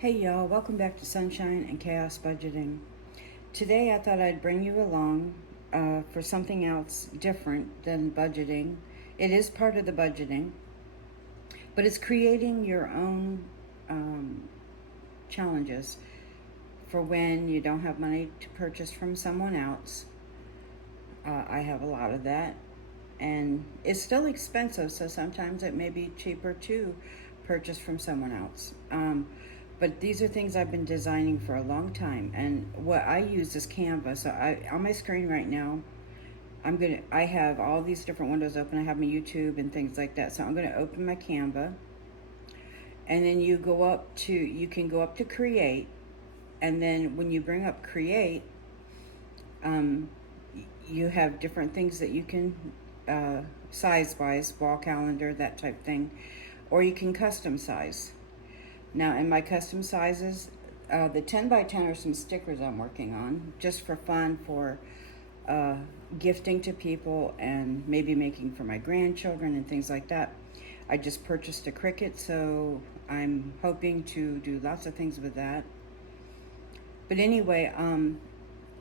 Hey y'all, welcome back to Sunshine and Chaos Budgeting. Today I thought I'd bring you along for something else different than budgeting. It is part of the budgeting, but it's creating your own challenges for when you don't have money to purchase from someone else. I have a lot of that, and it's still expensive, so sometimes it may be cheaper to purchase from someone else. But these are things I've been designing for a long time, and what I use is Canva. So on my screen right now, I have all these different windows open. I have my YouTube and things like that. So I'm gonna open my Canva, and then you can go up to create, and then when you bring up create, you have different things that you can size-wise, wall calendar, that type thing, or you can custom size. Now in my custom sizes, the 10 by 10 are some stickers I'm working on just for fun, for gifting to people and maybe making for my grandchildren and things like that. I just purchased a Cricut, so I'm hoping to do lots of things with that. But anyway,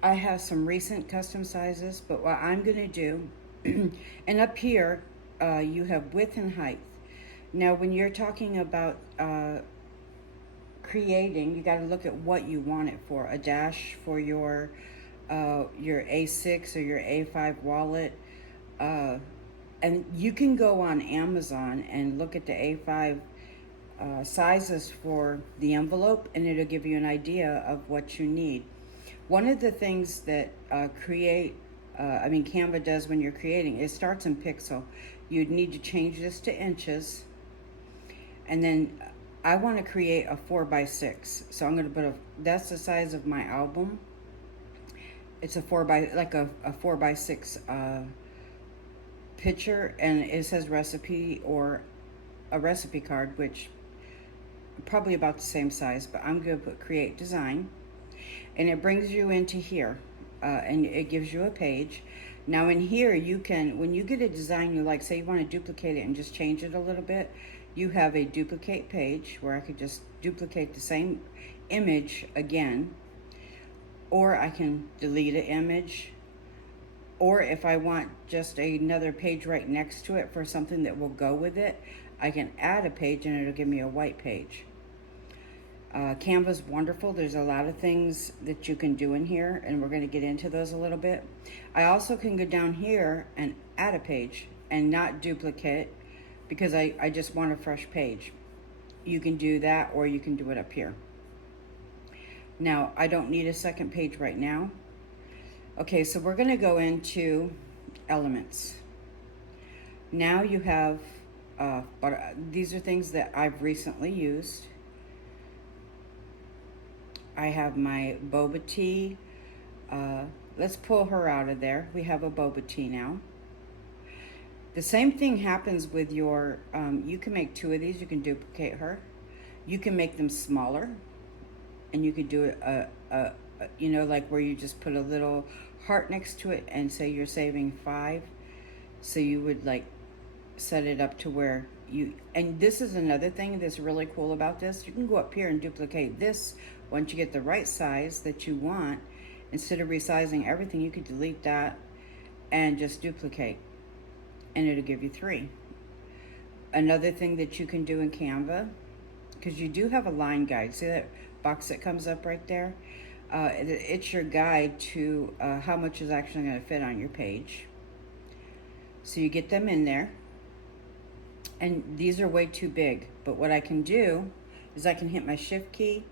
I have some recent custom sizes, but what I'm gonna do, and up here, you have width and height. Now, when you're talking about creating, you got to look at what you want it for. A dash for your A6 or your A5 wallet, and you can go on Amazon and look at the A5 sizes for the envelope, and it'll give you an idea of what you need. One of the things that Canva does when you're creating, it starts in pixel. You'd need to change this to inches, and then I want to create a 4x6. So I'm going to that's the size of my album. It's a 4x6 picture, and it says recipe or a recipe card, which probably about the same size, but I'm going to put create design, and it brings you into here, and it gives you a page. Now in here, you can, when you get a design you like, say you want to duplicate it and just change it a little bit, you have a duplicate page where I could just duplicate the same image again, or I can delete an image, or if I want just another page right next to it for something that will go with it, I can add a page and it'll give me a white page. Canva's wonderful. There's a lot of things that you can do in here, and we're going to get into those a little bit. I also can go down here and add a page and not duplicate, because I just want a fresh page. You can do that, or you can do it up here. Now, I don't need a second page right now. Okay, so we're going to go into elements. Now you have, these are things that I've recently used. I have my boba tea. Let's pull her out of there. We have a boba tea now. The same thing happens with your, you can make two of these. You can duplicate her. You can make them smaller, and you could do it, like where you just put a little heart next to it and say you're saving 5. So you would like set it up to where you, and this is another thing that's really cool about this. You can go up here and duplicate this. Once you get the right size that you want, instead of resizing everything, you could delete that and just duplicate, and it'll give you 3. Another thing that you can do in Canva, because you do have a line guide. See that box that comes up right there? It's your guide to how much is actually going to fit on your page. So you get them in there, and these are way too big. But what I can do is I can hit my shift key,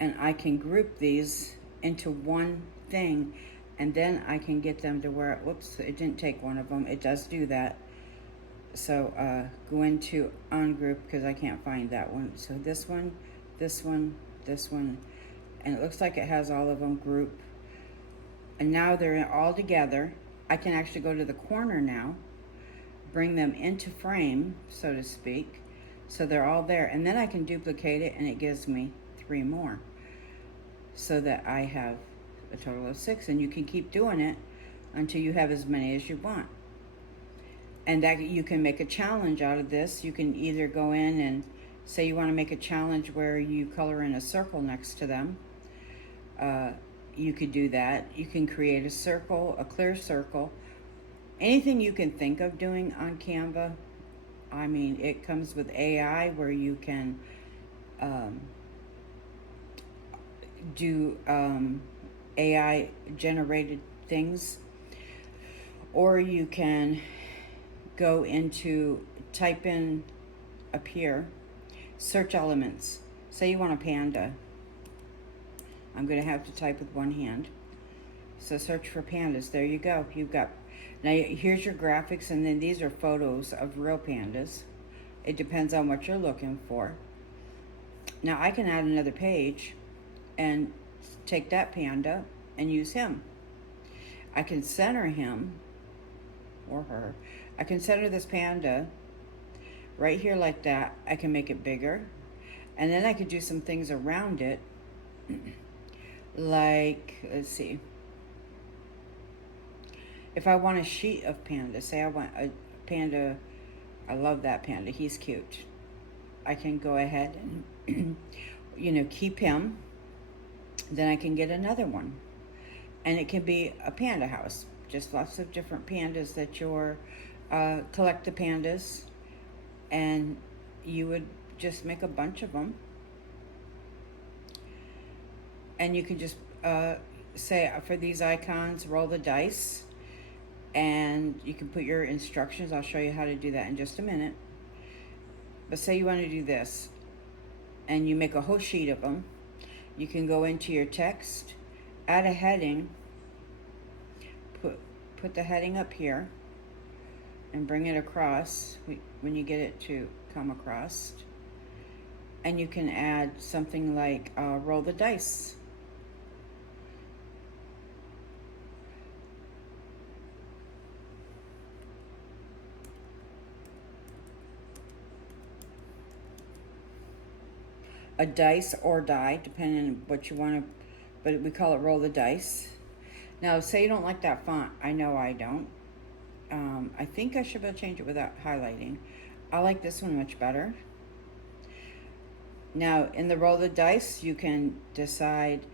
and I can group these into one thing, and then I can get them to where, whoops, it didn't take one of them. It does do that. So go into ungroup, because I can't find that one. So this one, this one, this one, and it looks like it has all of them grouped. And now they're all together. I can actually go to the corner now, bring them into frame, so to speak, so they're all there. And then I can duplicate it, and it gives me 3 more, so that I have a total of 6. And you can keep doing it until you have as many as you want. And that you can make a challenge out of this. You can either go in and Say you want to make a challenge where you color in a circle next to them. You could do that. You can create a circle, a clear circle. Anything you can think of doing on Canva. I mean, it comes with AI where you can do AI generated things, or you can go into, type in up here, search elements. Say you want a panda. I'm going to have to type with one hand. So search for pandas. There you go. You've got, now here's your graphics, and then these are photos of real pandas. It depends on what you're looking for. Now I can add another page and take that panda and use him. I can center him or her. I can center this panda right here like that. I can make it bigger, and then I could do some things around it. Like, let's see, if I want a sheet of panda, say I want a panda, I love that panda, he's cute. I can go ahead and keep him. Then I can get another one, and it can be a panda house, just lots of different pandas that you're collect the pandas, and you would just make a bunch of them. And you can just say for these icons, roll the dice, and you can put your instructions. I'll show you how to do that in just a minute. But say you want to do this, and you make a whole sheet of them. You can go into your text, add a heading, put the heading up here, and bring it across when you get it to come across. And you can add something like roll the dice. A dice or die, depending on what you want to, but we call it roll the dice. Now, say you don't like that font. I know I don't. I think I should be able to change it without highlighting. I like this one much better. Now, in the roll the dice, you can decide,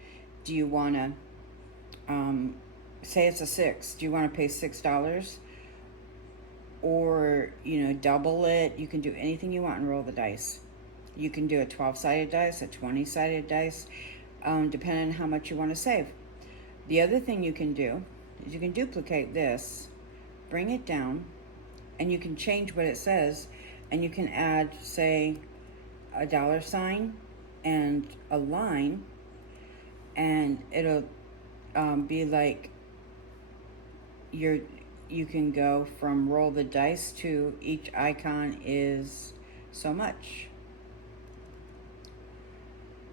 do you want to, say it's a 6. Do you want to pay $6? Or, double it. You can do anything you want and roll the dice. You can do a 12-sided dice, a 20-sided dice, depending on how much you want to save. The other thing you can do is you can duplicate this, bring it down, and you can change what it says, and you can add, say, a $sign and a line, and it'll be like you can go from roll the dice to each icon is so much.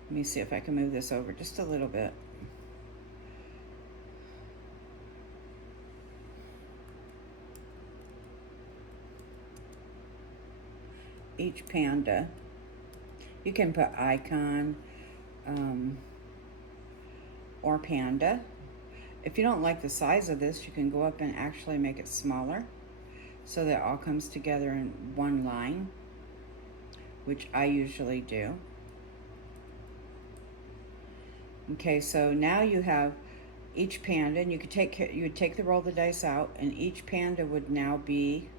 Let me see if I can move this over just a little bit. Each panda, you can put icon or panda. If you don't like the size of this, you can go up and actually make it smaller so that it all comes together in one line, which I usually do. Okay, so now you have each panda, and you would take the roll the dice out, and each panda would now be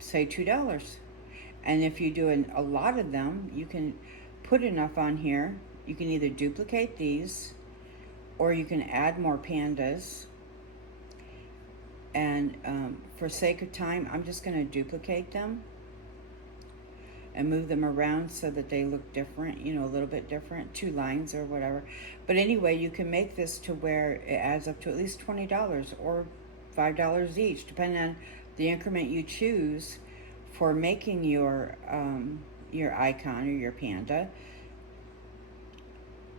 say $2. And if you do a lot of them, you can put enough on here. You can either duplicate these, or you can add more pandas. And for sake of time, I'm just going to duplicate them and move them around so that they look different, a little bit different, 2 lines or whatever. But anyway, you can make this to where it adds up to at least $20 or $5 each, depending on the increment you choose for making your icon or your panda.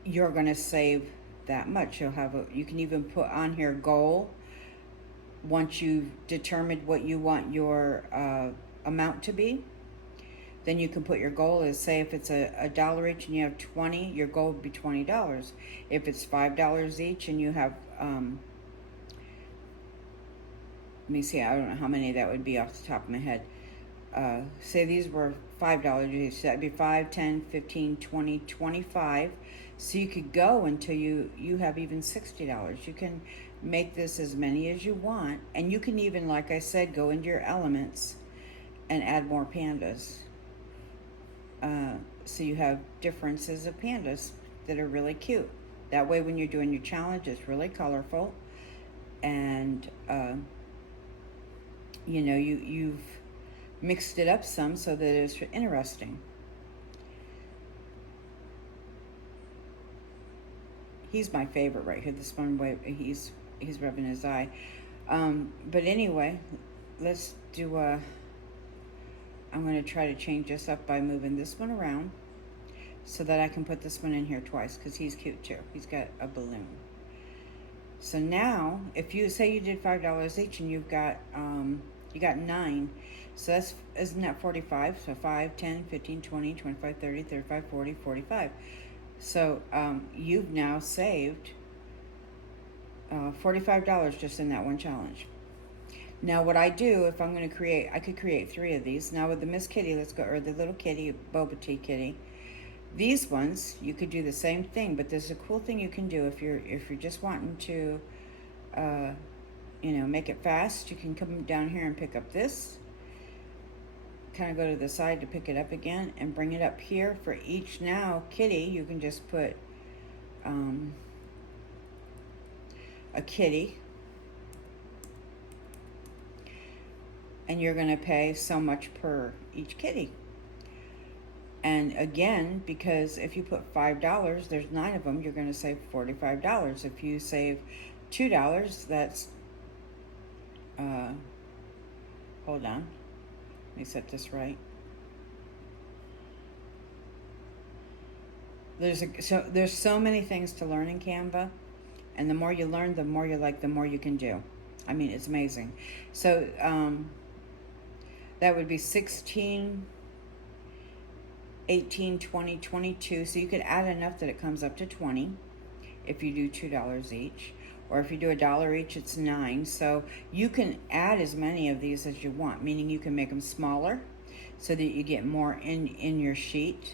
You're going to save that much. You can even put on here goal. Once you've determined what you want your amount to be, then you can put your goal as, say, if it's a dollar each and you have 20, your goal would be $20. If it's $5 each and you have, let me see, I don't know how many that would be off the top of my head. say these were $5 each, that'd be 5, 10, 15, 20, 25. So you could go until you have even $60. You can make this as many as you want, and you can even, like I said, go into your elements and add more pandas. So you have differences of pandas that are really cute. That way when you're doing your challenge, it's really colorful, and you've mixed it up some so that it's interesting. He's my favorite right here. This one, he's rubbing his eye. But anyway, let's do a. I'm going to try to change this up by moving this one around so that I can put this one in here twice, because he's cute too. He's got a balloon. So now, if you say you did $5 each and you got 9, so isn't that 45? So 5, 10, 15, 20, 25, 30, 35, 40, 45. So you've now saved $45 just in that one challenge. Now what I do, if I'm going to create, I could create 3 of these. Now with the Miss Kitty, let's go, or the little kitty, Boba Tea Kitty. These ones, you could do the same thing, but there's a cool thing you can do if you're just wanting to, make it fast. You can come down here and pick up this, kind of go to the side to pick it up again, and bring it up here for each now kitty. You can just put a kitty, and you're going to pay so much per each kitty. And again, because if you put $5, there's 9 of them, you're going to save $45. If you save $2, that's, hold on, let me set this right. There's so many things to learn in Canva, and the more you learn, the more you like, the more you can do. I mean, it's amazing. So that would be 16, 18, 20, 22. So you could add enough that it comes up to 20 if you do $2 each. Or if you do $1 each, it's 9. So you can add as many of these as you want, meaning you can make them smaller so that you get more in your sheet.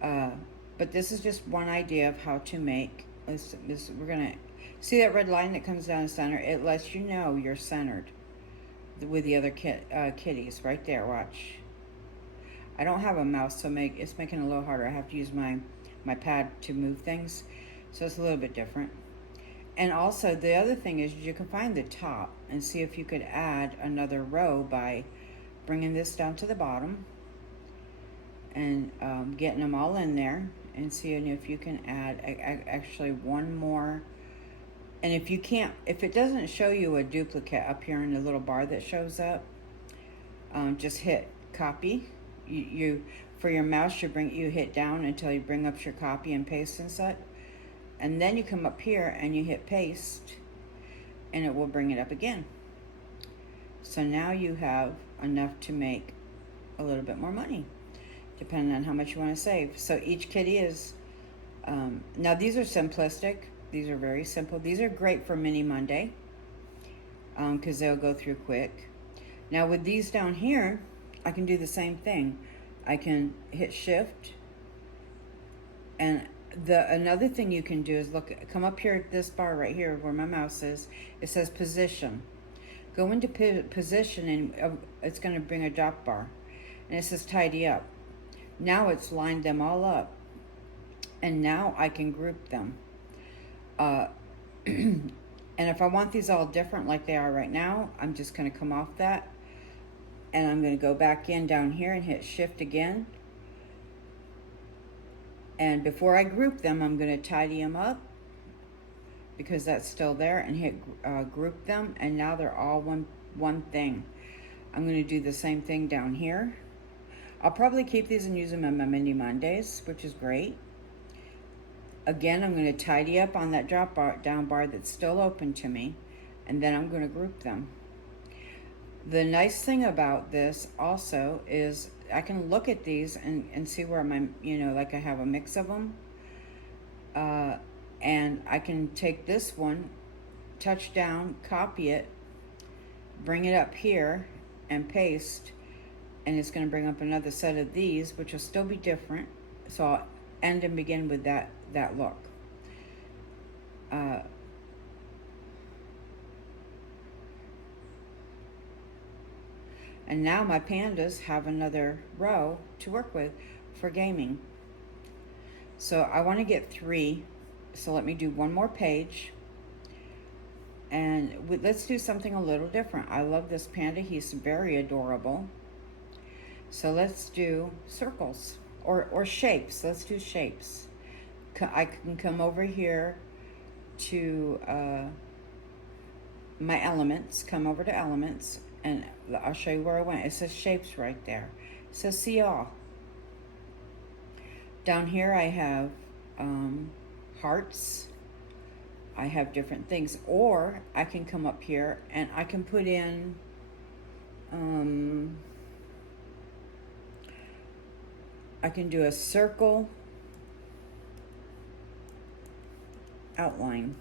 But this is just one idea of how to make this. We're going to see that red line that comes down the center. It lets you know you're centered with the other kitties right there. Watch. I don't have a mouse, so it's making it a little harder. I have to use my pad to move things, so it's a little bit different. And also the other thing is you can find the top and see if you could add another row by bringing this down to the bottom and getting them all in there, and seeing if you can add actually one more. And if it doesn't show you a duplicate up here in the little bar that shows up, just hit copy. You for your mouse, you hit down until you bring up your copy and paste and such, and then you come up here and you hit paste, and it will bring it up again. So now you have enough to make a little bit more money, depending on how much you want to save. So each kitty is now these are simplistic. These are very simple. These are great for Mini Monday because they'll go through quick. Now with these down here, I can do the same thing. I can hit shift, and another thing you can do is come up here at this bar right here where my mouse is. It says position. Go into position, and it's going to bring a drop bar, and it says tidy up. Now it's lined them all up, and now I can group them. And if I want these all different like they are right now, I'm just going to come off that, and I'm going to go back in down here and hit shift again. And before I group them, I'm going to tidy them up because that's still there, and hit group them, and now they're all one thing. I'm going to do the same thing down here. I'll probably keep these and use them on my Mini Mondays, which is great. Again, I'm going to tidy up on that down bar that's still open to me, and then I'm going to group them. The nice thing about this also is I can look at these and see where my, like I have a mix of them. And I can take this one, touch down, copy it, bring it up here, and paste, and it's going to bring up another set of these, which will still be different. So I'll end and begin with that look. And now my pandas have another row to work with for gaming. So I want to get 3. So let me do one more page. And let's do something a little different. I love this panda. He's very adorable. So let's do circles or shapes. Let's do shapes. I can come over here to my elements, come over to elements, and I'll show you where I went. It says shapes right there. It says see all. Down here I have hearts. I have different things, or I can come up here and I can put in I can do a circle outline.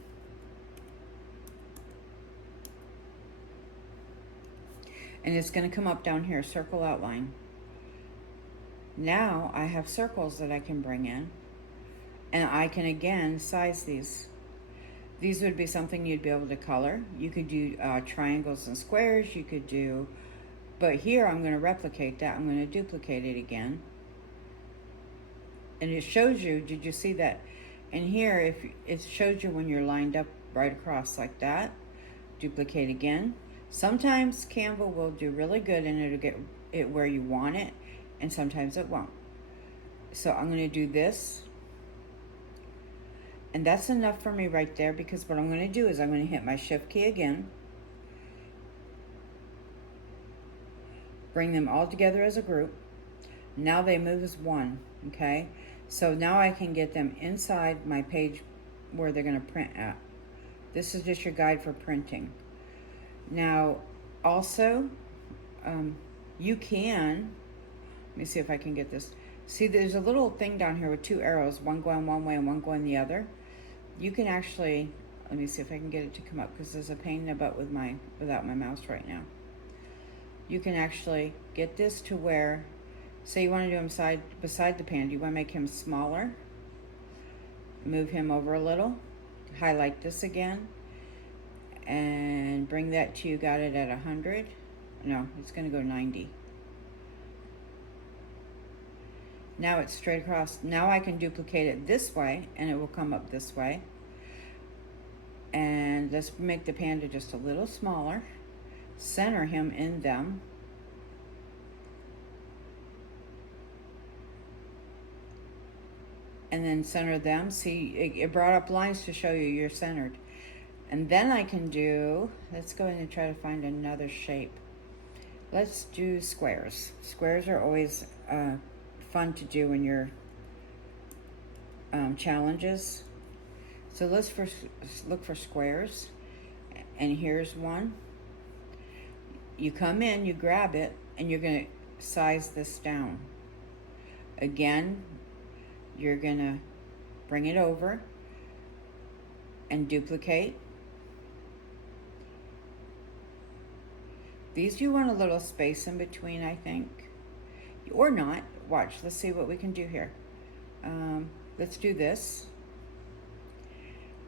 And it's going to come up down here, circle outline. Now I have circles that I can bring in, and I can again size these. These would be something you'd be able to color. You could do triangles and squares, you could do, but here I'm going to replicate that. I'm going to duplicate it again. And it shows you, did you see that? And here, if it shows you when you're lined up right across like that, duplicate again. Sometimes Canva will do really good and it'll get it where you want it, and sometimes it won't. So I'm going to do this. And that's enough for me right there, because what I'm going to do is I'm going to hit my shift key again. Bring them all together as a group. Now they move as one, okay? So now I can get them inside my page where they're going to print at. This is just your guide for printing. Now, also, you can, let me see if I can get this. See, there's a little thing down here with 2 arrows, one going one way and one going the other. You can actually, let me see if I can get it to come up, because there's a pain in the butt with without my mouse right now. You can actually get this to where, say you want to do him beside the panda, you want to make him smaller, move him over a little, highlight this again, and bring that to, you got it at 100. No, it's going to go 90. Now it's straight across. Now I can duplicate it this way and it will come up this way. And let's make the panda just a little smaller. Center him in them. And then center them. See, it brought up lines to show you you're centered. And then I can do, let's go in and try to find another shape. Let's do squares. Squares are always fun to do in your challenges. So let's first look for squares. And here's one. You come in, you grab it, and you're going to size this down. Again, you're going to bring it over and duplicate. These you want a little space in between, I think. Or not. Watch, let's see what we can do here. Let's do this.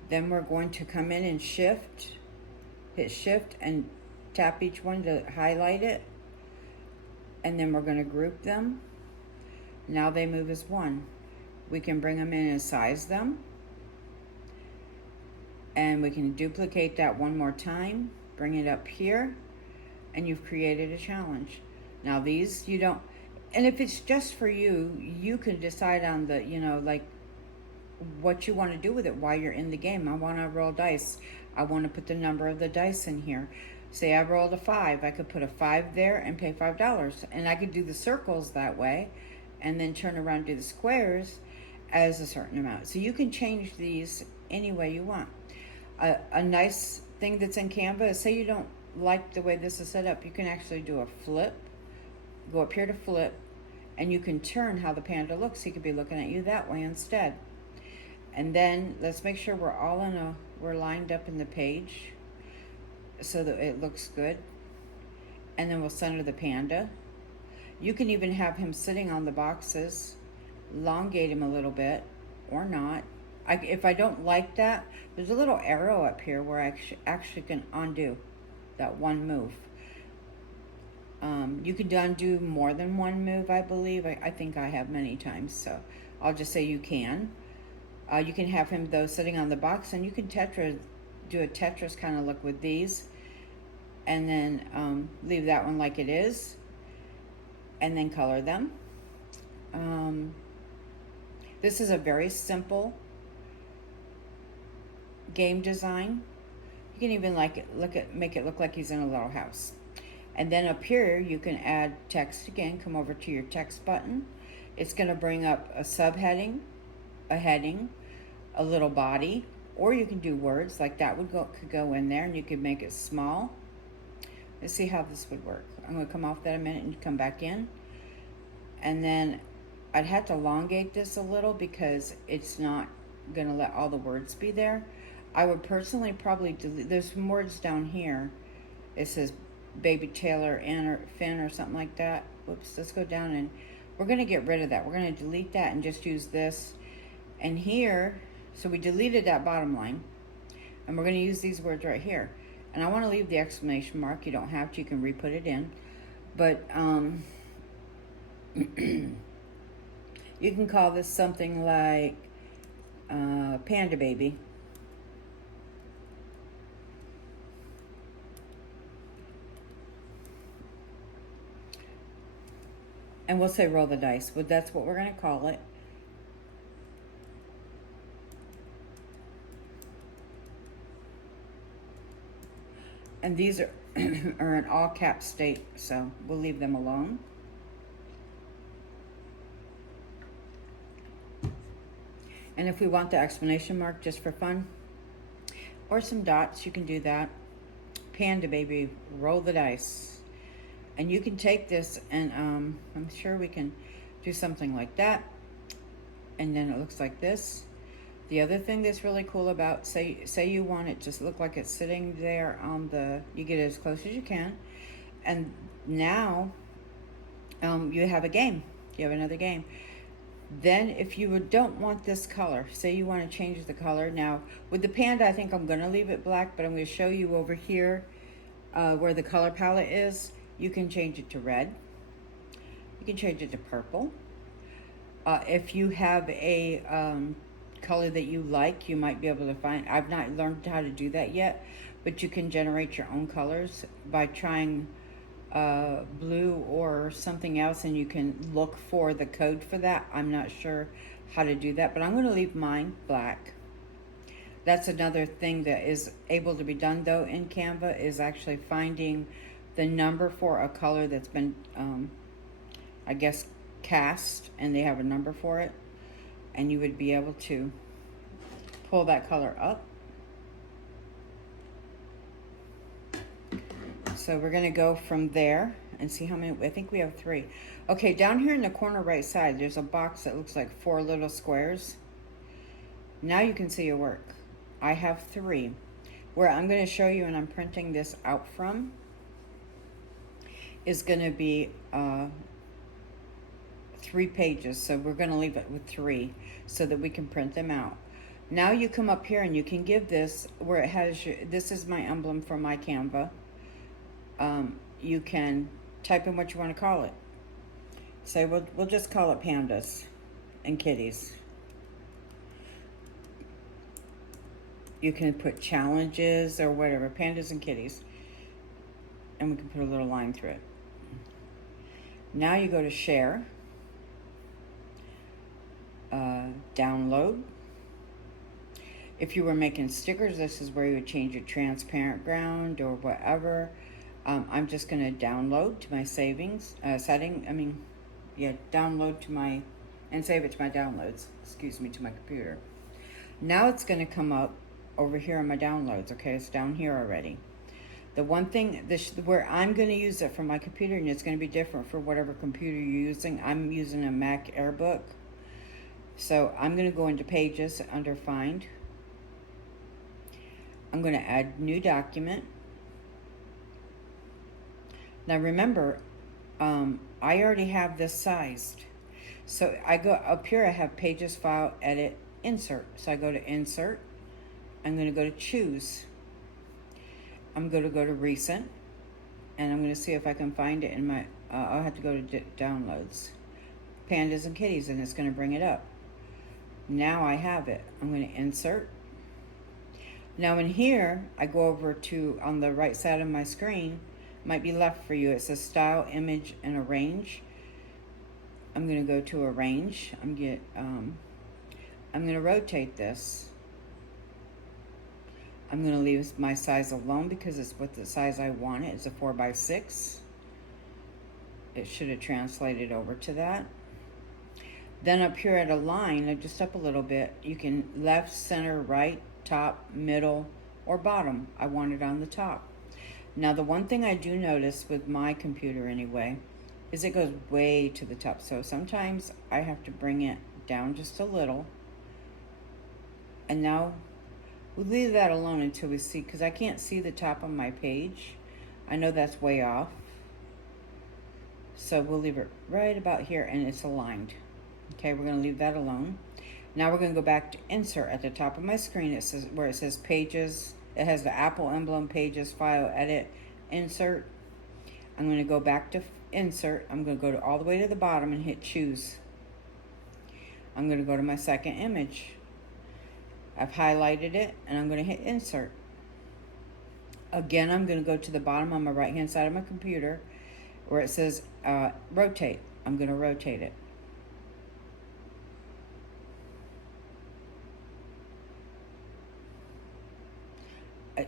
Then we're going to come in and shift, hit shift and tap each one to highlight it. And then we're going to group them. Now they move as one. We can bring them in and size them. And we can duplicate that one more time, bring it up here, and you've created a challenge. Now these you don't, and if it's just for you, you can decide on the, like what you want to do with it while you're in the game. I want to roll dice. I want to put the number of the dice in here. Say I rolled a 5, I could put a 5 there and pay $5. And I could do the circles that way and then turn around and do the squares as a certain amount. So you can change these any way you want. A nice thing that's in Canva is, say you don't like the way this is set up, you can actually do a flip. Go up here to flip, and you can turn how the panda looks. He could be looking at you that way instead. And then let's make sure we're lined up in the page so that it looks good. And then we'll center the panda. You can even have him sitting on the boxes, elongate him a little bit, or not. If I don't like that, there's a little arrow up here where I actually can undo that one move. You can undo more than one move, I believe. I think I have many times, so I'll just say you can. You can have him, though, sitting on the box, and you can do a Tetris kind of look with these, and then leave that one like it is, and then color them. This is a very simple game design. You can even make it look like he's in a little house. And then up here you can add text again. Come over to your text button. It's going to bring up a subheading, a heading, a little body, or you can do words like that could go in there, and you could make it small. Let's see how this would work. I'm going to come off that a minute and come back in. And then I'd have to elongate this a little because it's not going to let all the words be there. I would personally probably delete. There's some words down here. It says Baby Taylor or Finn or something like that. Whoops, let's go down, and we're going to get rid of that. We're going to delete that and just use this. And here, so we deleted that bottom line, and we're going to use these words right here. And I want to leave the exclamation mark. You don't have to. You can re-put it in. But you can call this something like Panda Baby. And we'll say roll the dice. Well, that's what we're going to call it. And these are, are in all cap state, so we'll leave them alone. And if we want the exclamation mark just for fun, or some dots, you can do that. Panda Baby, roll the dice. And you can take this and I'm sure we can do something like that. And then it looks like this. The other thing that's really cool about, say you want it to look like it's sitting there on you get it as close as you can. And now you have a game. You have another game. Then if you don't want this color, say you want to change the color. Now with the panda, I think I'm going to leave it black, but I'm going to show you over here where the color palette is. You can change it to red. You can change it to purple. If you have a color that you like, you might be able to find. I've not learned how to do that yet, but you can generate your own colors by trying blue or something else, and you can look for the code for that. I'm not sure how to do that, but I'm going to leave mine black. That's another thing that is able to be done though in Canva, is actually finding the number for a color that's been I guess cast, and they have a number for it, and you would be able to pull that color up. So we're going to go from there and see how many. I think we have 3. Okay, down here in the corner right side, there's a box that looks like 4 little squares. Now you can see your work. I have 3. Where I'm going to show you, and I'm printing this out from, is going to be 3 pages. So we're going to leave it with 3 so that we can print them out. Now you come up here and you can give this where it has this is my emblem for my Canva. You can type in what you want to call it. Say we'll just call it pandas and kitties. You can put challenges or whatever, pandas and kitties. And we can put a little line through it. Now you go to share, download. If you were making stickers, this is where you would change your transparent ground or whatever. I'm just going to download to my savings download to my, and save it to my downloads, to my computer. Now it's going to come up over here on my downloads. Okay, it's down here already. The one thing, where I'm going to use it for my computer, and it's going to be different for whatever computer you're using. I'm using a Mac AirBook. So I'm going to go into Pages under Find. I'm going to add New Document. Now remember, I already have this sized. So I go up here, I have pages, file, edit, insert. So I go to insert. I'm going to go to choose. I'm going to go to recent. And I'm going to see if I can find it in my, I'll have to go to downloads. Pandas and kitties, and it's going to bring it up. Now I have it. I'm going to insert. Now in here, I go over to, on the right side of my screen, might be left for you, it says style, image, and arrange. I'm going to go to arrange. I'm going to rotate this. I'm going to leave my size alone because it's what the size I want it. It's a 4x6. It should have translated over to that. Then up here at align, just up a little bit, you can left, center, right, top, middle, or bottom. I want it on the top. Now the one thing I do notice with my computer anyway, is it goes way to the top. So sometimes I have to bring it down just a little. And now we'll leave that alone until we see, because I can't see the top of my page. I know that's way off. So we'll leave it right about here and it's aligned. Okay, we're going to leave that alone. Now we're going to go back to insert. At the top of my screen, it says, where it says pages, it has the Apple emblem, pages, file, edit, insert. I'm going to go back to insert. I'm going to go to all the way to the bottom and hit choose. I'm going to go to my second image. I've highlighted it and I'm going to hit insert. Again, I'm going to go to the bottom on my right hand side of my computer where it says rotate. I'm going to rotate it.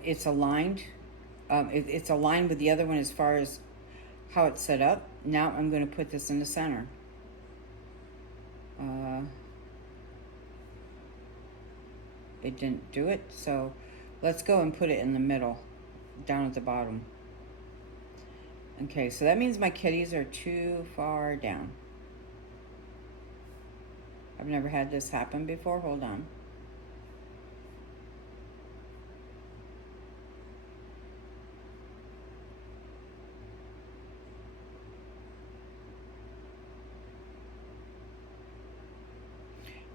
It's aligned. It's aligned with the other one as far as how it's set up. Now I'm going to put this in the center. It didn't do it, so let's go and put it in the middle, down at the bottom. Okay, so that means my kitties are too far down. I've never had this happen before. Hold on.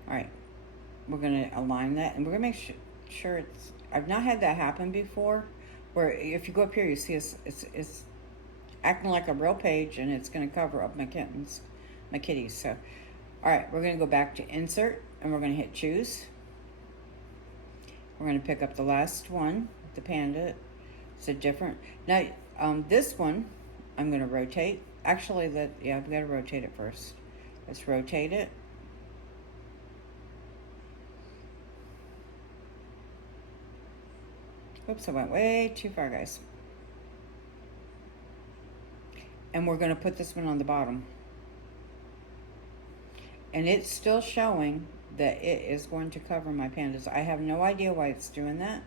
All right, we're going to align that, and we're going to make sure it's, I've not had that happen before, where if you go up here, you see it's acting like a real page, and it's going to cover up my kittens, my kitties. So, all right, we're going to go back to insert, and we're going to hit choose. We're going to pick up the last one, the panda. It's a different, now this one, I'm going to rotate. Actually, I've got to rotate it first. Let's rotate it. Oops, I went way too far, guys. And we're going to put this one on the bottom. And it's still showing that it is going to cover my pandas. I have no idea why it's doing that.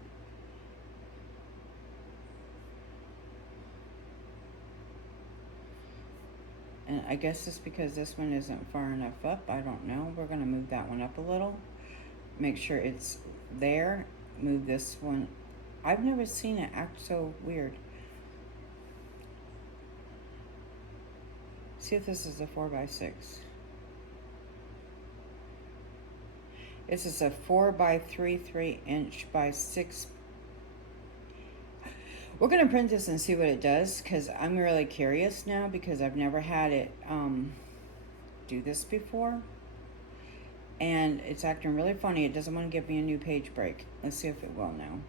And I guess it's because this one isn't far enough up. I don't know. We're going to move that one up a little. Make sure it's there. Move this one. I've never seen it act so weird. See if this is a 4x6. This is a 4x3 3" by 6. We're going to print this and see what it does, because I'm really curious now, because I've never had it do this before. And it's acting really funny. It doesn't want to give me a new page break. Let's see if it will now.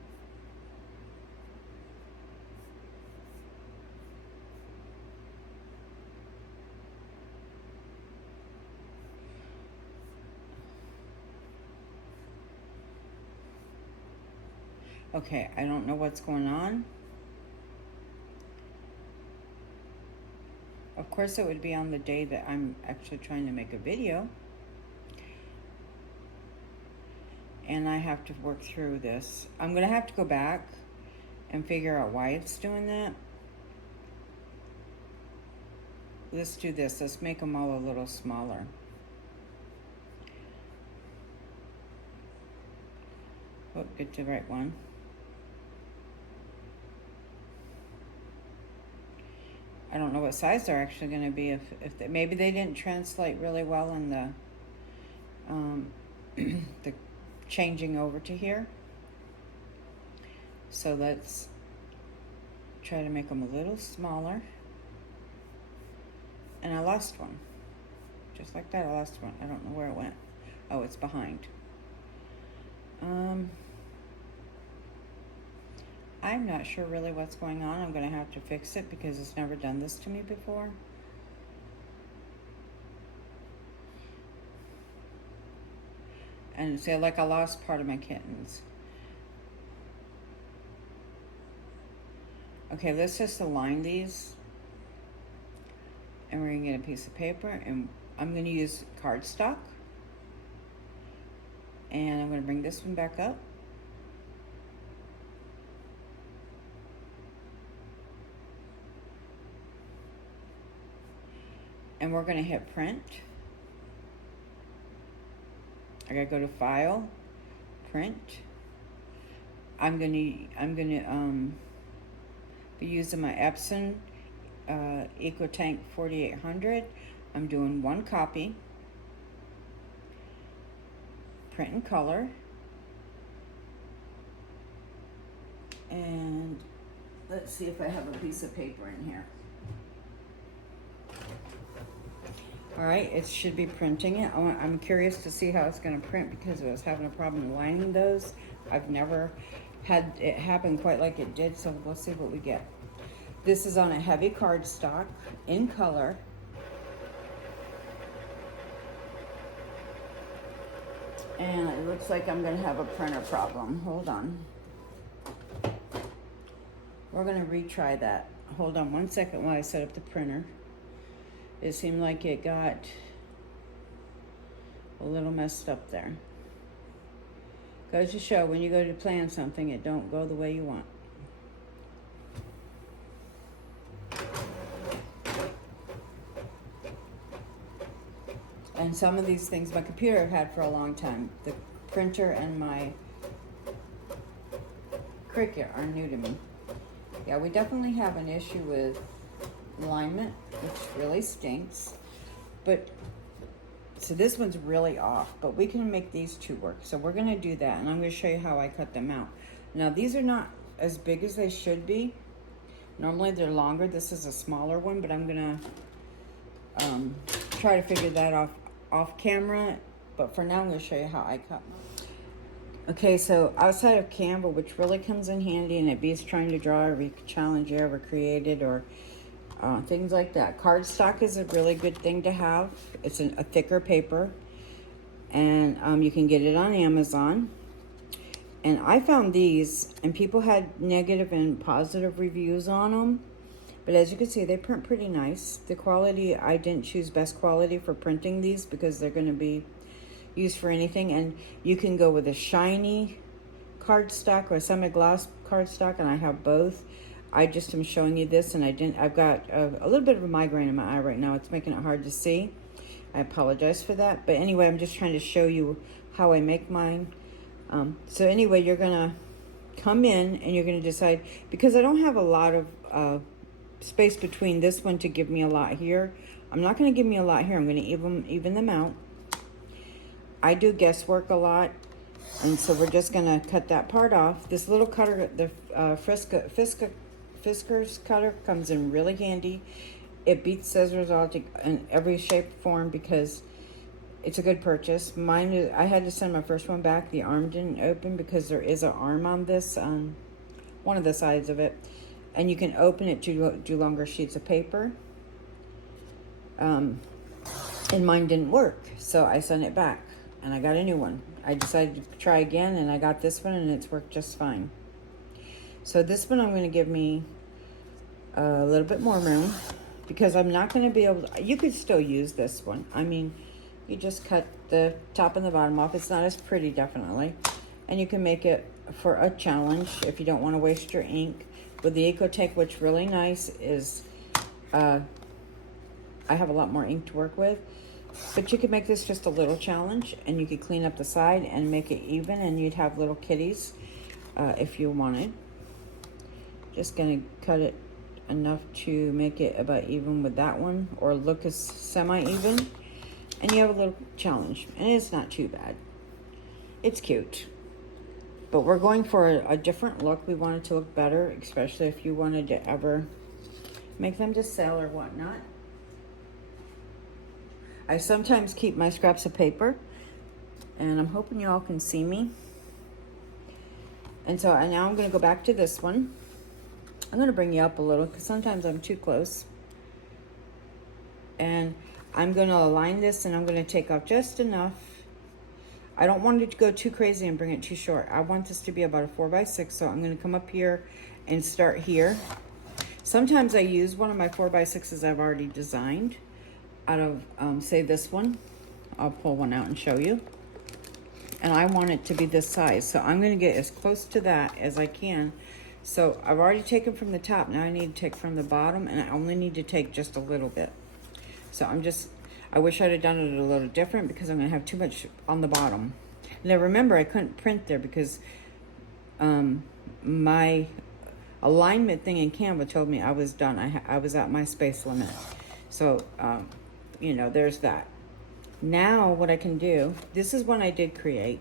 Okay, I don't know what's going on. Of course, it would be on the day that I'm actually trying to make a video. And I have to work through this. I'm going to have to go back and figure out why it's doing that. Let's do this. Let's make them all a little smaller. Oh, get to the right one. I don't know what size they're actually going to be. If maybe they didn't translate really well in the the changing over to here. So let's try to make them a little smaller. And I lost one. Just like that, I lost one. I don't know where it went. Oh, it's behind. I'm not sure really what's going on. I'm going to have to fix it because it's never done this to me before. And see, like I lost part of my kittens. Okay, let's just align these. And we're going to get a piece of paper. And I'm going to use cardstock. And I'm going to bring this one back up. And we're going to hit print. I got to go to file, print. I'm going to be using my Epson EcoTank 4800. I'm doing one copy. Print in color. And let's see if I have a piece of paper in here. All right, it should be printing it. I'm curious to see how it's going to print because I was having a problem aligning those. I've never had it happen quite like it did, so let's see what we get. This is on a heavy cardstock in color. And it looks like I'm going to have a printer problem. Hold on. We're going to retry that. Hold on one second while I set up the printer. It seemed like it got a little messed up there. Goes to show when you go to plan something, it don't go the way you want. And some of these things my computer I've had for a long time. The printer and my Cricut are new to me. Yeah, we definitely have an issue with alignment, which really stinks. But so this one's really off, but we can make these two work. So we're going to do that, and I'm going to show you how I cut them out. Now these are not as big as they should be. Normally they're longer. This is a smaller one, but I'm going to try to figure that off camera. But for now, I'm going to show you how I cut them. Okay, so outside of Canva, which really comes in handy, and it beats trying to draw every challenge you ever created or things like that. Cardstock is a really good thing to have. It's a thicker paper, and you can get it on Amazon. And I found these, and people had negative and positive reviews on them. But as you can see, they print pretty nice. The quality, I didn't choose best quality for printing these because they're going to be used for anything. And you can go with a shiny cardstock or a semi-gloss cardstock, and I have both. I just am showing you this, and I've got a little bit of a migraine in my eye right now. It's making it hard to see. I apologize for that. But anyway, I'm just trying to show you how I make mine. So anyway, you're going to come in and you're going to decide, because I don't have a lot of space between this one to give me a lot here. I'm not going to give me a lot here. I'm going to even them out. I do guesswork a lot. And so we're just going to cut that part off. This little cutter, the Fisker's cutter, comes in really handy. It beats scissors all in every shape form because it's a good purchase. Mine, I had to send my first one back. The arm didn't open because there is an arm on this, on one of the sides of it. And you can open it to do longer sheets of paper. And mine didn't work, so I sent it back. And I got a new one. I decided to try again, and I got this one, and it's worked just fine. So this one I'm going to give me a little bit more room because I'm not going to be able to, you could still use this one. I mean, you just cut the top and the bottom off. It's not as pretty, definitely. And you can make it for a challenge if you don't want to waste your ink. With the EcoTank, what's really nice is I have a lot more ink to work with. But you could make this just a little challenge, and you could clean up the side and make it even, and you'd have little kitties if you wanted. Just going to cut it enough to make it about even with that one, or look as semi-even. And you have a little challenge, and it's not too bad. It's cute. But we're going for a different look. We want it to look better, especially if you wanted to ever make them to sell or whatnot. I sometimes keep my scraps of paper, and I'm hoping you all can see me. And so now I'm going to go back to this one. I'm going to bring you up a little because sometimes I'm too close. And I'm going to align this, and I'm going to take off just enough. I don't want it to go too crazy and bring it too short. I want this to be about a 4x6, so I'm going to come up here and start here. Sometimes I use one of my 4x6s I've already designed out of, say, this one. I'll pull one out and show you. And I want it to be this size, so I'm going to get as close to that as I can. So I've already taken from the top. Now I need to take from the bottom, and I only need to take just a little bit. So I wish I'd have done it a little different because I'm going to have too much on the bottom. Now remember, I couldn't print there because my alignment thing in Canva told me I was done. I was at my space limit. So, you know, there's that. Now what I can do, this is one I did create.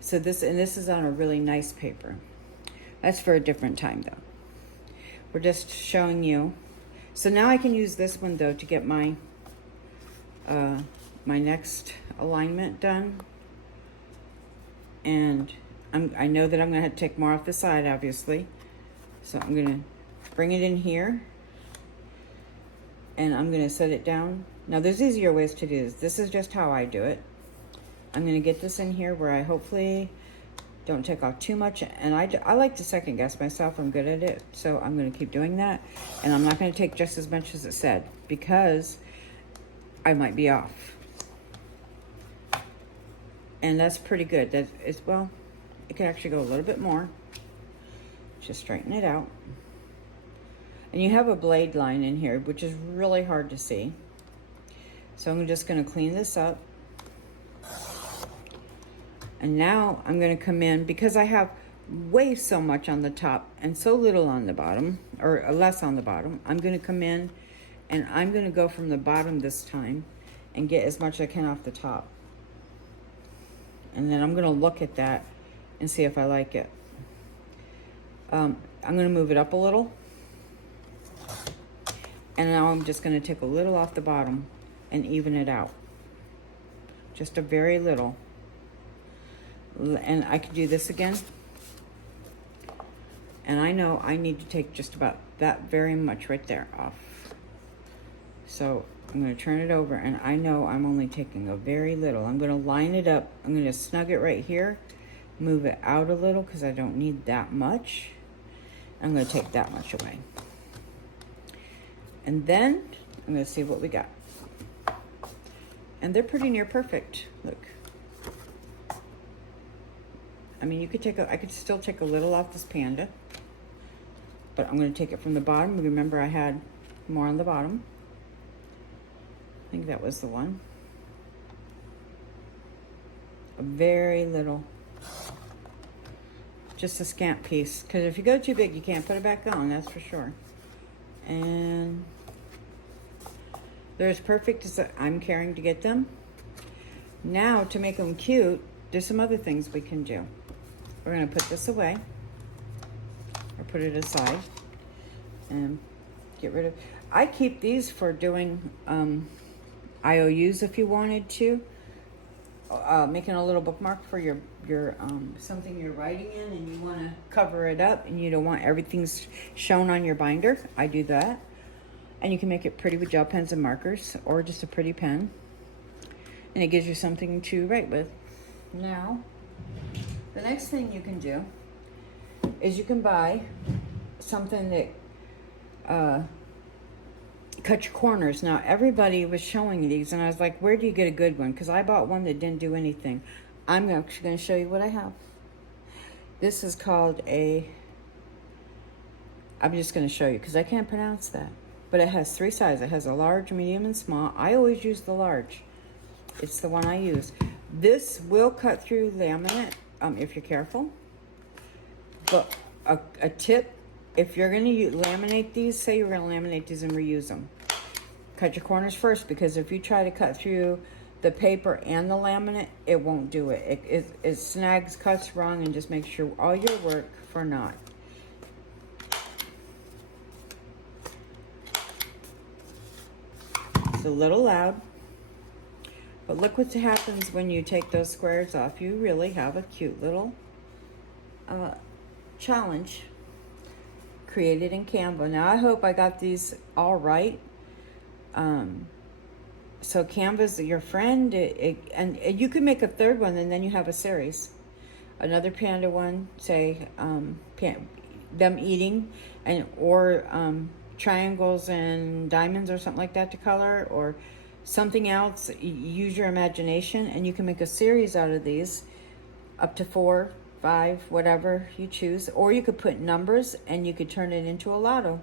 So this is on a really nice paper. That's for a different time though. We're just showing you. So now I can use this one though to get my my next alignment done. And I know that I'm gonna have to take more off the side, obviously. So I'm gonna bring it in here, and I'm gonna set it down. Now there's easier ways to do this. This is just how I do it. I'm gonna get this in here where I hopefully don't take off too much, and I like to second guess myself. I'm good at it, so I'm going to keep doing that. And I'm not going to take just as much as it said because I might be off. And that's pretty good. That is, well, it could actually go a little bit more. Just straighten it out. And you have a blade line in here, which is really hard to see. So I'm just going to clean this up. And now I'm going to come in, because I have way so much on the top and so little on the bottom, or less on the bottom. I'm going to come in and I'm going to go from the bottom this time and get as much as I can off the top. And then I'm going to look at that and see if I like it. I'm going to move it up a little. And now I'm just going to take a little off the bottom and even it out. Just a very little. And I could do this again. And I know I need to take just about that very much right there off. So I'm going to turn it over, and I know I'm only taking a very little. I'm going to line it up. I'm going to snug it right here, move it out a little because I don't need that much. I'm going to take that much away. And then I'm going to see what we got. And they're pretty near perfect. Look. I mean, I could still take a little off this panda, but I'm going to take it from the bottom. Remember, I had more on the bottom. I think that was the one. A very little, just a scant piece, because if you go too big, you can't put it back on, that's for sure. And they're as perfect as I'm caring to get them. Now, to make them cute, there's some other things we can do. We're going to put this away, or put it aside, and get rid of. I keep these for doing IOUs if you wanted to, making a little bookmark for your something you're writing in and you want to cover it up and you don't want everything shown on your binder. I do that, and you can make it pretty with gel pens and markers, or just a pretty pen, and it gives you something to write with. Now, the next thing you can do is you can buy something that cut your corners. Now, everybody was showing these, and I was like, where do you get a good one? Because I bought one that didn't do anything. I'm actually going to show you what I have. This is called I'm just going to show you because I can't pronounce that. But it has 3 sizes. It has a large, medium, and small. I always use the large. It's the one I use. This will cut through laminate if you're careful. But a tip, if you're going to laminate these, say you're going to laminate these and reuse them, cut your corners first, because if you try to cut through the paper and the laminate, it won't do it. It snags, cuts wrong, and just makes sure all your work for naught. It's a little loud, but look what happens when you take those squares off. You really have a cute little challenge created in Canva. Now I hope I got these all right. So Canva's your friend, and you can make a third one, and then you have a series. Another panda one, say them eating, or triangles and diamonds or something like that to color, or something else. Use your imagination, and you can make a series out of these, up to 4, 5, whatever you choose. Or you could put numbers and you could turn it into a lotto.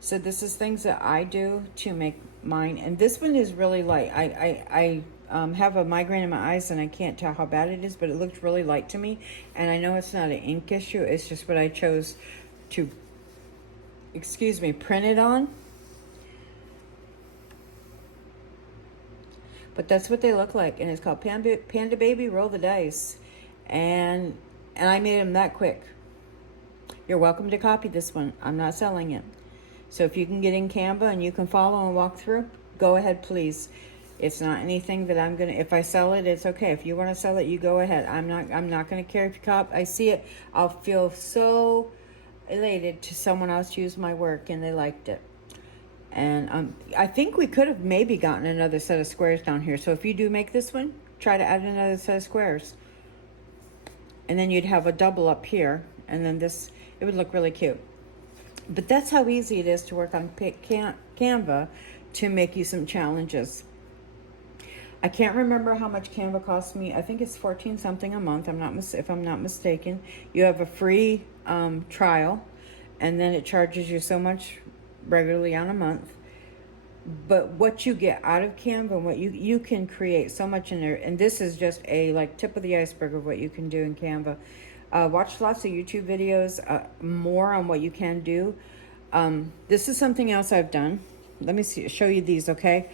So this is things that I do to make mine. And this one is really light. I have a migraine in my eyes and I can't tell how bad it is, but it looks really light to me. And I know it's not an ink issue. It's just what I chose to, print it on. But that's what they look like. And it's called Panda Baby Roll the Dice. And I made them that quick. You're welcome to copy this one. I'm not selling it. So if you can get in Canva and you can follow and walk through, go ahead, please. It's not anything that I'm gonna. If I sell it, it's okay. If you want to sell it, you go ahead. I'm not gonna care if you copy. I see it. I'll feel so elated to someone else use my work and they liked it. And I think we could have maybe gotten another set of squares down here. So if you do make this one, try to add another set of squares. And then you'd have a double up here. And then this, it would look really cute. But that's how easy it is to work on Canva to make you some challenges. I can't remember how much Canva costs me. I think it's 14 something a month. If I'm not mistaken. You have a free trial, and then it charges you so much regularly on a month. But what you get out of Canva, and what you can create so much in there, and this is just a tip of the iceberg of what you can do in Canva. Watch lots of YouTube videos, more on what you can do. This is something else I've done. Let me show you these, okay?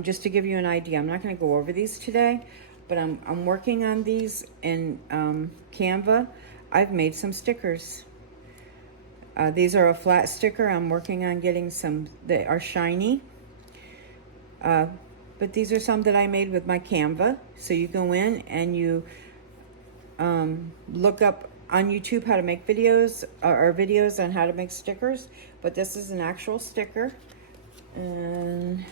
Just to give you an idea. I'm not going to go over these today, but I'm working on these in Canva. I've made some stickers. These are a flat sticker. I'm working on getting some that are shiny. But these are some that I made with my Canva. So you go in and you look up on YouTube how to make videos, or videos on how to make stickers. But this is an actual sticker. And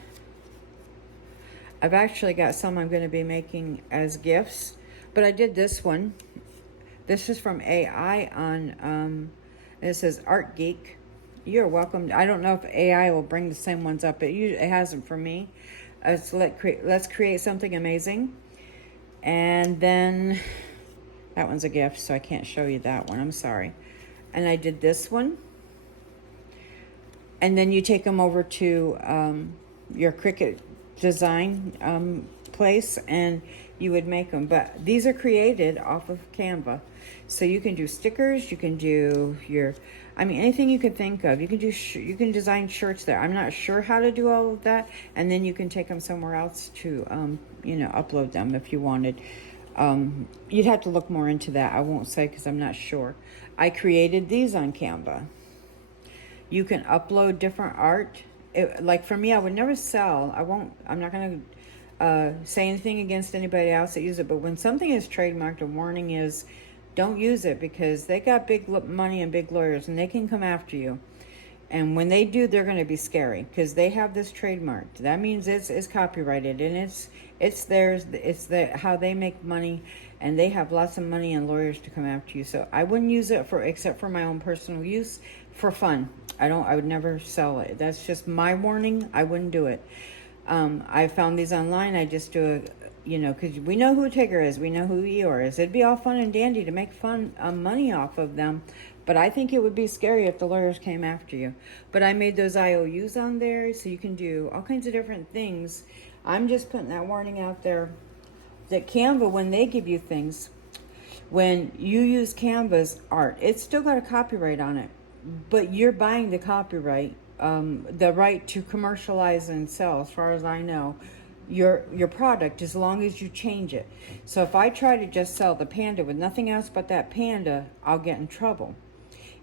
I've actually got some I'm going to be making as gifts. But I did this one. This is from AI on, it says Art Geek. You're welcome. I don't know if AI will bring the same ones up. It hasn't for me. Let's create something amazing. And then that one's a gift, so I can't show you that one. I'm sorry. And I did this one. And then you take them over to your Cricut design place, and you would make them. But these are created off of Canva. So you can do stickers, you can do anything you can think of. You can do you can design shirts there. I'm not sure how to do all of that, and then you can take them somewhere else to upload them if you wanted. You'd have to look more into that. I won't say because I'm not sure. I created these on Canva. You can upload different art. Like for me, I would never sell. I'm not going to say anything against anybody else that uses it. But when something is trademarked, a warning is don't use it, because they got big money and big lawyers, and they can come after you. And when they do, they're going to be scary because they have this trademark. That means it's copyrighted, and it's theirs. It's how they make money, and they have lots of money and lawyers to come after you. So I wouldn't use it except for my own personal use, for fun. I would never sell it. That's just my warning. I wouldn't do it. I found these online. I just do because we know who Tigger is. We know who Eeyore is. It'd be all fun and dandy to make money off of them. But I think it would be scary if the lawyers came after you. But I made those IOUs on there, so you can do all kinds of different things. I'm just putting that warning out there that Canva, when they give you things, when you use Canva's art, it's still got a copyright on it. but you're buying the copyright, the right to commercialize and sell, as far as I know, your product, as long as you change it. So if I try to just sell the panda with nothing else but that panda, I'll get in trouble.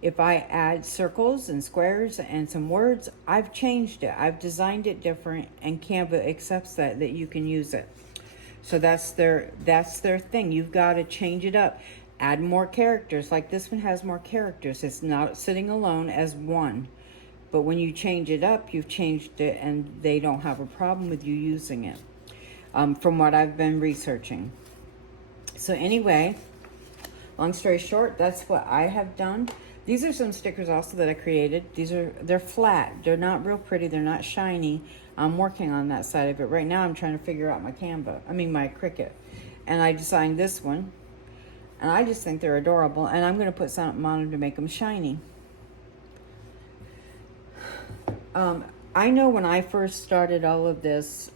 If I add circles and squares and some words, I've changed it. I've designed it different, and Canva accepts that you can use it. So that's their thing. You've got to change it up. Add more characters. Like this one has more characters. It's not sitting alone as one. But when you change it up, you've changed it, and they don't have a problem with you using it, from what I've been researching. So anyway, long story short, that's what I have done. These are some stickers also that I created. They're flat. They're not real pretty. They're not shiny. I'm working on that side of it. Right now I'm trying to figure out my my Cricut. And I designed this one. And I just think they're adorable. And I'm going to put something on them to make them shiny. I know when I first started all of this,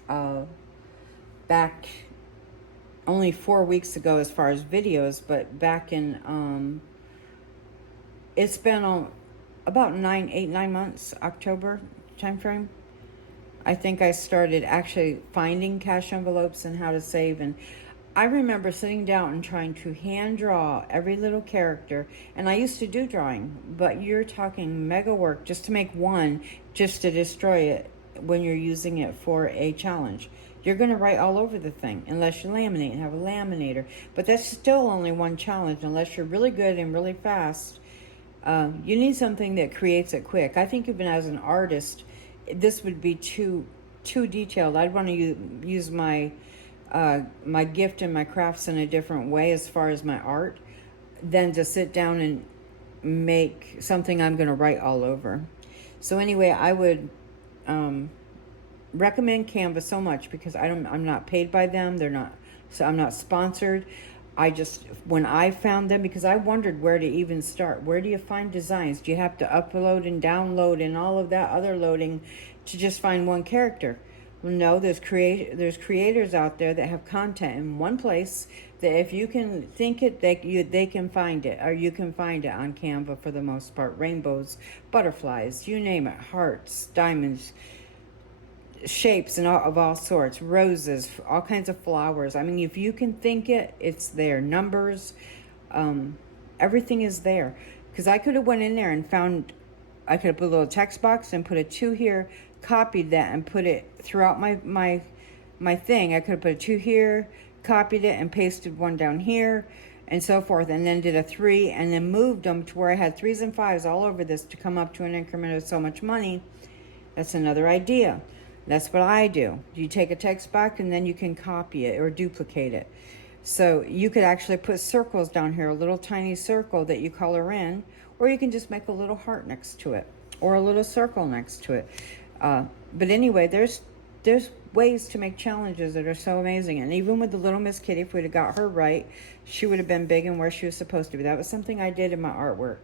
back only 4 weeks ago as far as videos, but back in, it's been about 9 months, October timeframe. I think I started actually finding cash envelopes and how to save. And I remember sitting down and trying to hand draw every little character. And I used to do drawing, but you're talking mega work just to make one, just to destroy it when you're using it for a challenge. You're going to write all over the thing unless you laminate and have a laminator. But that's still only one challenge unless you're really good and really fast. You need something that creates it quick. I think even as an artist, this would be too detailed. I'd want to use my my gift and my crafts in a different way as far as my art than to sit down and make something I'm going to write all over. So anyway, I would recommend Canva so much because I'm not paid by them. I'm not sponsored. When I found them, because I wondered where to even start. Where do you find designs? Do you have to upload and download and all of that other loading to just find one character? Well, no, there's creators out there that have content in one place that if you can think it, they can find it, or you can find it on Canva for the most part. Rainbows, butterflies, you name it, hearts, diamonds, shapes and of all sorts, roses, all kinds of flowers. I mean, if you can think it, it's there. Numbers, everything is there. Because I could have went in there and found, I could have put a little text box and put a 2 here, copied that and put it throughout my thing. I could have put a 2 here, copied it and pasted 1 down here, and so forth, and then did a 3 and then moved them to where I had 3s and 5s all over this to come up to an increment of so much money. That's another idea. That's what I do. You take a text box and then you can copy it or duplicate it. So you could actually put circles down here, a little tiny circle that you color in, or you can just make a little heart next to it or a little circle next to it. But anyway, there's ways to make challenges that are so amazing. And even with the Little Miss Kitty, if we'd have got her right, she would have been big and where she was supposed to be. That was something I did in my artwork.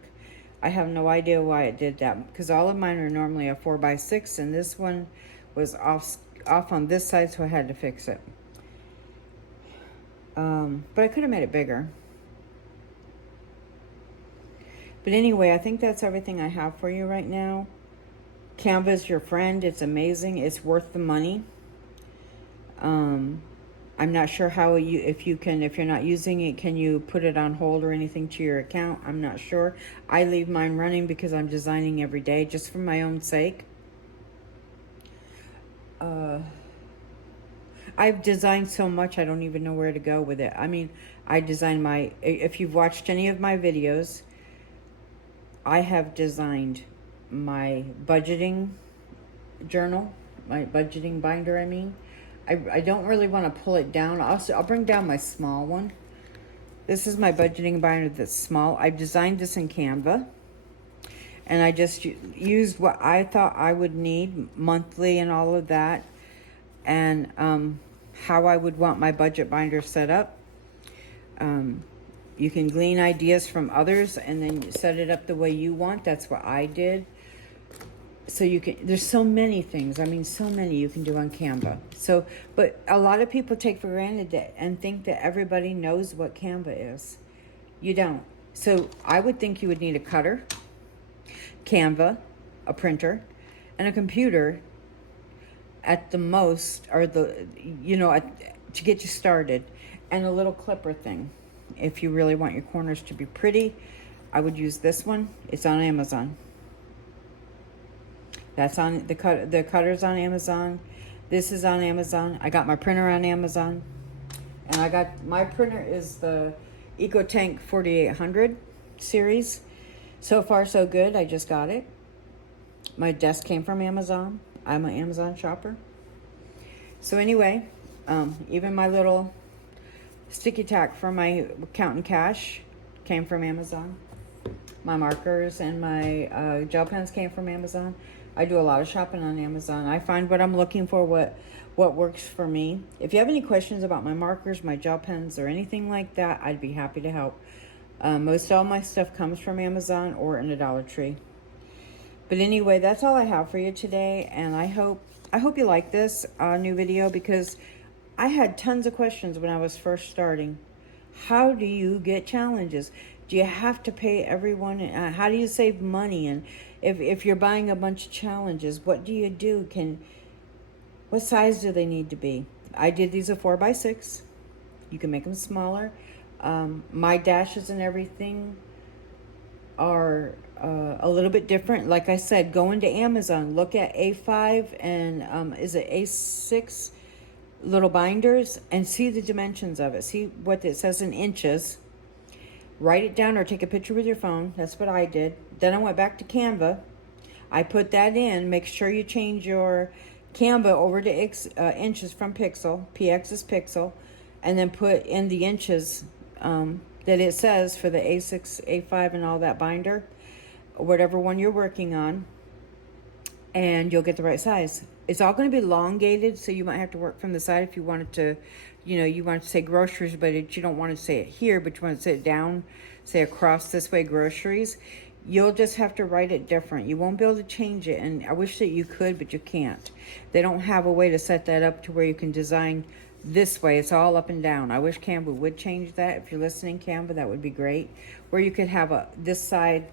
I have no idea why it did that, because all of mine are normally a 4x6, and this one was off on this side, so I had to fix it. But I could have made it bigger. But anyway, I think that's everything I have for you right now. Canva is your friend. It's amazing. It's worth the money. I'm not sure how if you're not using it, can you put it on hold or anything to your account? I'm not sure. I leave mine running because I'm designing every day just for my own sake. I've designed so much I don't even know where to go with it. I mean, if you've watched any of my videos, I have designed my budgeting journal, my budgeting binder, I mean. I don't really want to pull it down. I'll bring down my small one. This is my budgeting binder that's small. I designed this in Canva. And I just used what I thought I would need monthly and all of that. And how I would want my budget binder set up. You can glean ideas from others and then you set it up the way you want. That's what I did. So there's so many things. I mean, so many you can do on Canva. But a lot of people take for granted that and think that everybody knows what Canva is. You don't. So I would think you would need a cutter. Canva, a printer, and a computer at the most, or to get you started, and a little clipper thing. If you really want your corners to be pretty, I would use this one. It's on Amazon. That's on the cutter's on Amazon. This is on Amazon. I got my printer on Amazon, and I got my printer is the EcoTank 4800 series. So far, so good. I just got it. My desk came from Amazon. I'm an Amazon shopper. So anyway, even my little sticky tack for my account and cash came from Amazon. My markers and my gel pens came from Amazon. I do a lot of shopping on Amazon. I find what I'm looking for, what works for me. If you have any questions about my markers, my gel pens, or anything like that, I'd be happy to help. Most all my stuff comes from Amazon or in a Dollar Tree. But anyway, that's all I have for you today, and I hope you like this new video, because I had tons of questions when I was first starting. How do you get challenges? Do you have to pay everyone? How do you save money? And if you're buying a bunch of challenges, what do you do? What size do they need to be? I did these a 4x6. You can make them smaller. My dashes and everything are a little bit different. Like I said, go into Amazon, look at A5 and is it A6 little binders, and see the dimensions of it. See what it says in inches. Write it down or take a picture with your phone. That's what I did. Then I went back to Canva. I put that in. Make sure you change your Canva over to inches from pixel. PX is pixel. And then put in the inches that it says for the A6, A5, and all that binder, whatever one you're working on, and you'll get the right size. It's all going to be elongated, so you might have to work from the side if you wanted to, you want to say groceries, but you don't want to say it here, but you want to say it down, say across this way, groceries. You'll just have to write it different. You won't be able to change it, and I wish that you could, but you can't. They don't have a way to set that up to where you can design this way. It's all up and down. I wish Canva would change that. If you're listening, Canva, that would be great. Where you could have this side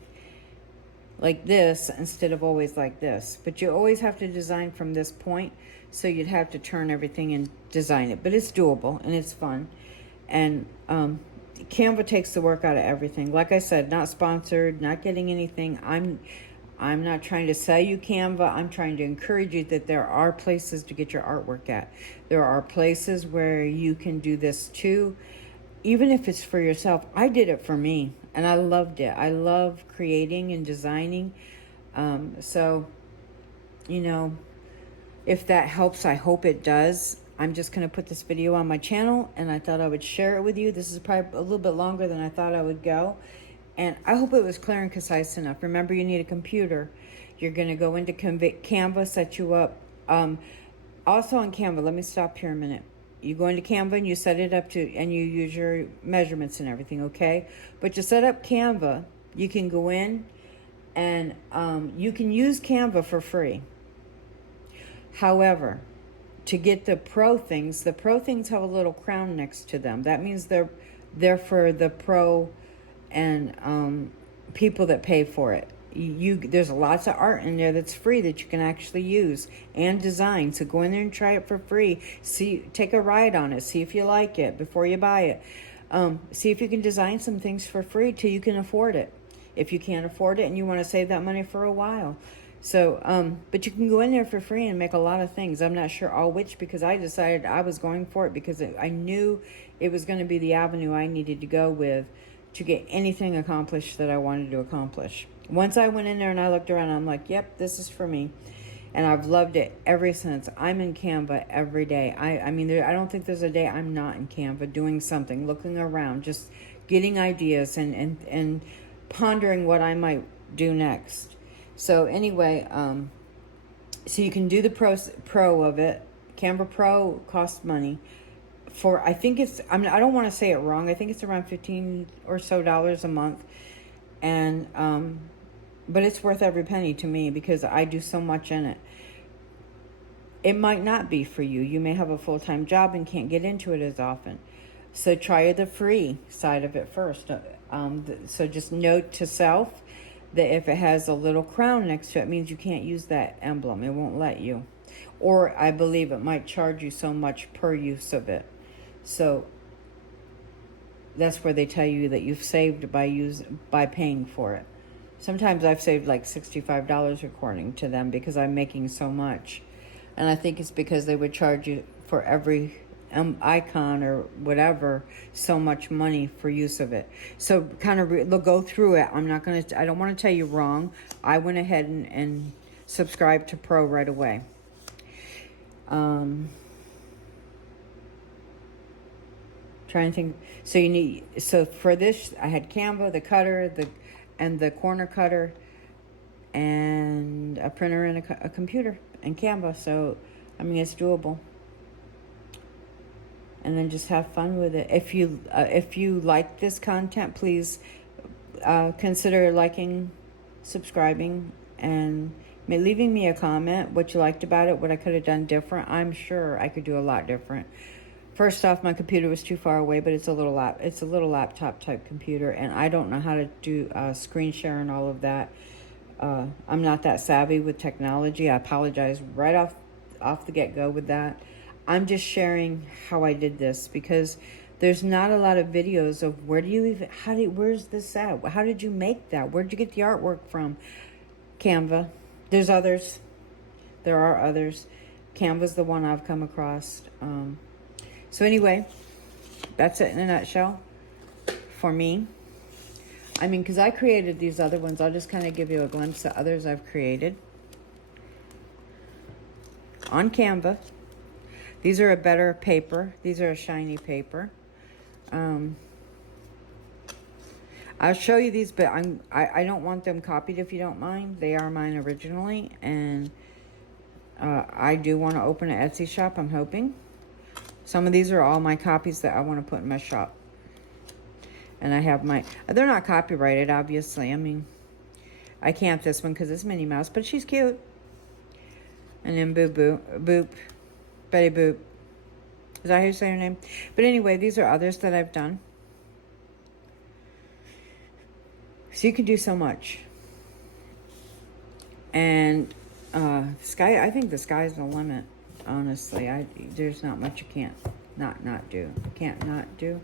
like this instead of always like this. But you always have to design from this point, so you'd have to turn everything and design it. But it's doable and it's fun. And Canva takes the work out of everything. Like I said, not sponsored, not getting anything. I'm not trying to sell you Canva. I'm trying to encourage you that there are places to get your artwork at. There are places where you can do this too, even if it's for yourself. I did it for me, and I loved it. I love creating and designing. So, if that helps, I hope it does. I'm just going to put this video on my channel, and I thought I would share it with you. This is probably a little bit longer than I thought I would go. And I hope it was clear and concise enough. Remember, you need a computer. You're going to go into Canva, set you up. Also on Canva, let me stop here a minute. You go into Canva and you set it up and you use your measurements and everything, okay? But to set up Canva, you can go in and you can use Canva for free. However, to get the pro things have a little crown next to them. That means they're for the pro and people that pay for it. There's lots of art in there that's free that you can actually use and design. So go in there and try it for free. Take a ride on it. See if you like it before you buy it. See if you can design some things for free till you can afford it. If you can't afford it and you want to save that money for a while. So, but you can go in there for free and make a lot of things. I'm not sure all which, because I decided I was going for it because I knew it was going to be the avenue I needed to go with to get anything accomplished that I wanted to accomplish. Once I went in there and I looked around, I'm like, yep, this is for me. And I've loved it ever since. I'm in Canva every day. I mean, I don't think there's a day I'm not in Canva doing something, looking around, just getting ideas and pondering what I might do next. So anyway, so you can do the pro of it. Canva Pro costs money. I think it's, I don't want to say it wrong. I think it's around $15 or so a month. And, but it's worth every penny to me because I do so much in it. It might not be for you. You may have a full-time job and can't get into it as often. So try the free side of it first. So just note to self, that if it has a little crown next to it, it means you can't use that emblem. It won't let you. Or I believe it might charge you so much per use of it. So that's where they tell you that you've saved by paying for it. Sometimes I've saved like $65 according to them because I'm making so much. And I think it's because they would charge you for every icon or whatever so much money for use of it. So kind of go through it. I don't want to tell you wrong. I went ahead and subscribed to Pro right away. Trying to think. So for this, I had Canva, the cutter, the corner cutter, and a printer and a computer and Canva. So I mean, it's doable. And then just have fun with it. If you like this content, please consider liking, subscribing, and leaving me a comment what you liked about it, what I could have done different. I'm sure I could do a lot different. First off, my computer was too far away, but it's a little laptop type computer, and I don't know how to do screen share and all of that. I'm not that savvy with technology. I apologize right off the get-go with that. I'm just sharing how I did this because there's not a lot of videos of where's this at? How did you make that? Where'd you get the artwork from? Canva. There's others. There are others. Canva's the one I've come across. So anyway, that's it in a nutshell for me. I mean, because I created these other ones. I'll just kind of give you a glimpse of others I've created on Canva. These are a better paper. These are a shiny paper. I'll show you these, but I don't want them copied if you don't mind. They are mine originally, and I do want to open an Etsy shop, I'm hoping. Some of these are all my copies that I want to put in my shop. And I have they're not copyrighted, obviously. I mean, I can't this one because it's Minnie Mouse, but she's cute. And then Boop. Betty Boop. Is that how you say her name? But anyway, these are others that I've done. So you can do so much. And I think the sky's the limit, honestly. There's not much you can't not do. Can't not do.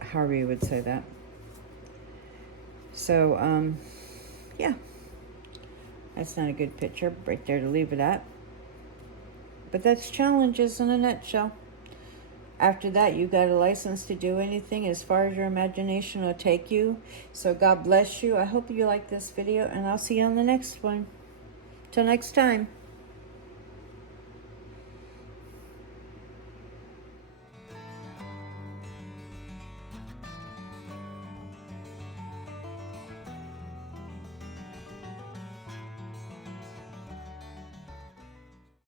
However you would say that. So, yeah. That's not a good picture right there to leave it at. But that's challenges in a nutshell. After that, you got a license to do anything as far as your imagination will take you. So God bless you. I hope you like this video, and I'll see you on the next one. Till next time.